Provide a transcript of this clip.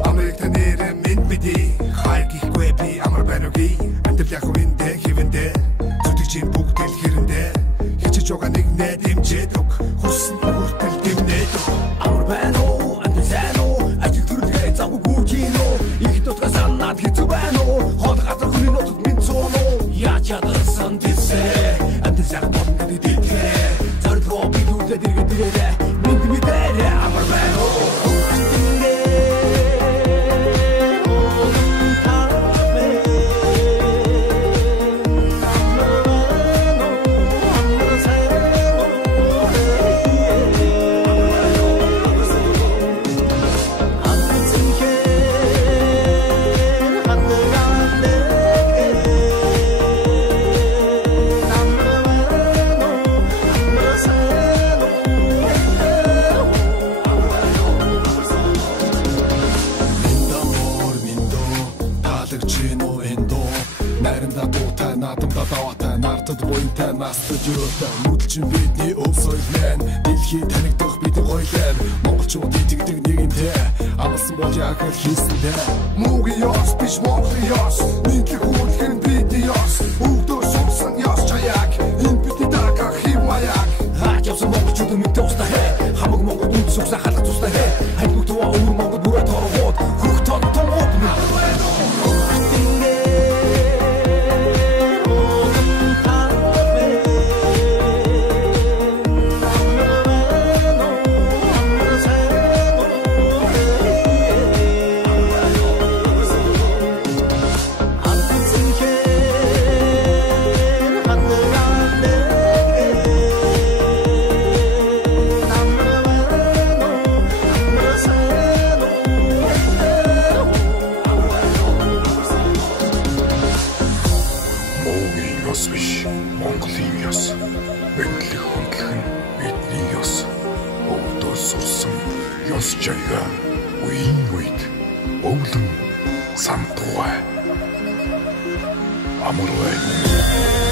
Амрыг танэр минь биди хайгихгүй би амар байноги амтэр яг үндэ хивэндэ зүтгэж ин бүгд л хэрэндэ хичээж байгаа нэг нэ дэмжээд өг хүссэн хүртэл дэмнээд амар байна уу амтэр сайн уу ажил төрөлгээ завгүй гүчино их дотор санаад хэцүү байна уу хол газар хүний нотод минь цооно яаж ядсан тисэ амтэр сайн бодон гэдэг зорилгоо бид үлдээд иргэдээрээ минь бидээрээ амар байна уу Буянтай настад юутай нүдэлчин бидний өв соёлын дэлхий танигдах бидний гоёлын монголчууд итгэдэг нэгэнтэй амлсан бол яг л хийсэндээ муугийн ёс биш монголын ёс нийтлэг хөрөлгөн бидний ёс өвдөө сумсан ёс чаяг энэ бидний дагах хэм маяг хаач явсан монголчууд мэдээ устаа хэ хамаг монгол үнд сүгсэ халах тустай хэ хайгуул тоо өвөр монгол бүрээ торгоод хөх тод томод Монголын ёс, мэдлэг хөндлөх нь бидний ёс, өвдөө сурсан ёс жаяга үеийн үед өвлөн сандугай амар байна.